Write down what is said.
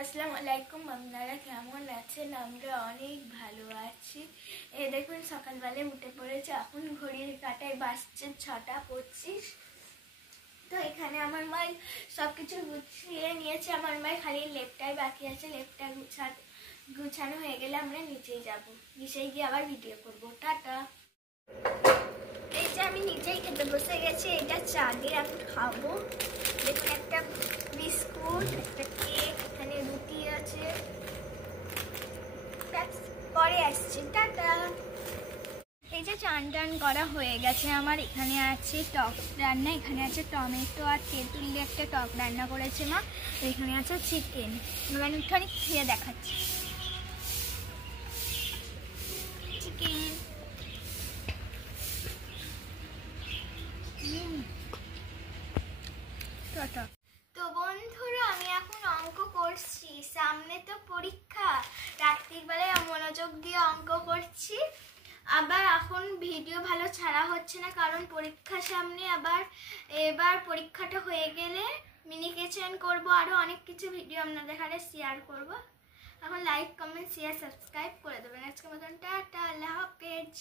আসসালামু আলাইকুম। আপনারা কেমন আছেন? আমরা অনেক ভালো আছি। দেখুন সকালবেলায় উঠে পড়েছে, এখন ঘড়ির কাঁটায় বাজছে 6:25। তো এখানে আমার মা সব কিছু গুছিয়ে নিয়েছে। আমার মায়ের খালি লেপটাই বাকি আছে। লেপটা গুছানো হয়ে গেলে আমরা নিচেই যাব, নিচেই গিয়ে আবার ভিডিও করব। টাটা। এই যে আমি নিচেই খেতে বসে গেছি। এটা চা দিয়ে আমি খাবো। দেখুন একটা বিস্কুট, একটা কেক, এখানে রুটি আছে। পরে আসছি, টাটা। এই যে চান টান করা হয়ে গেছে আমার। এখানে আছে টক রান্না, এখানে আছে টমেটো আর তেঁতুল দিয়ে একটা টক রান্না করেছে মা। এখানে আছে চিকেন। আমি একটুখানি খেয়ে দেখাচ্ছি। চিকেন তো বন্ধুরা, আমি এখন অঙ্ক করছি। সামনে তো পরীক্ষা, রাত্রির বেলায় মনোযোগ দিয়ে অঙ্ক করছি। আবার এখন ভিডিও ভালো ছাড়া হচ্ছে না, কারণ পরীক্ষা সামনে। এবার পরীক্ষাটা হয়ে গেলে মিনি কিচেন করব, আরও অনেক কিছু ভিডিও আপনাদের কাছে শেয়ার করব। এখন লাইক, কমেন্ট, শেয়ার, সাবস্ক্রাইব করে দেবেন। আজকের মতন টাটা, আল্লাহ হাফেজ।